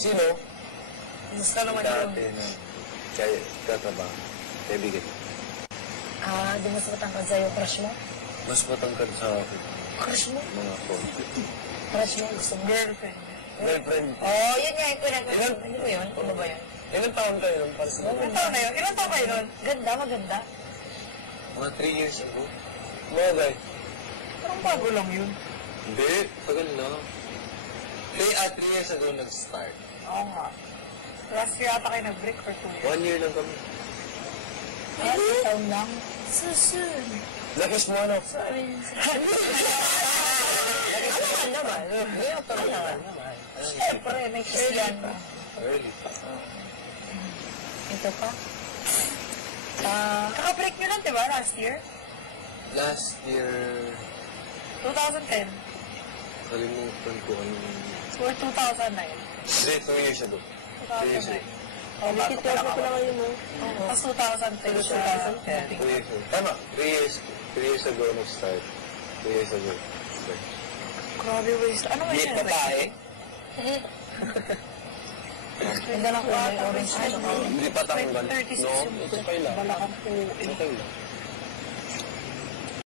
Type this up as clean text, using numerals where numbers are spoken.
Sino? Gusto naman yun. Dati na. Kaya katrabaho. Kaibigan. Di mas matangkad sa'yo, crush mo? Mas matangkad sa akin. Crush mo? Mga phone. Crush mo? Gusto mo? Girlfriend. Girlfriend. Yun nga, ito na. Ano ba yun? Ano ba yun? Ilang taon kayo nun? Para sa Ilang taon na yun? Ilang taon kayo nun? Ganda, maganda. mga 3 years ago. Bagay. Parang bago lang yun. Hindi. Tagal na. 3 years ago nag-start. Oo nga. Last year ata kayo nag-break for 2 years. 1 year lang kami. Taon lang. Susun. Lakis mo ano? Sorry. Alam naman. Alam naman. Siyempre, may kiss yan. Early. Ito pa. Kaka-break nyo lang, di ba? Last year? Last year, 2010. kalimutan ko ano. Or 2009. Hindi, 2 years ago. 2 years ago. Bago pa lang ako. Tapos 2010 siya. 2 years ago. Tama, 3 years ago nag-start. 3 years ago. Grabe, waste. Ano nga yun? Ganda na kulay orange na. Hindi pa tanggal. 36 No, yung okay lang. balakang po. Okay lang.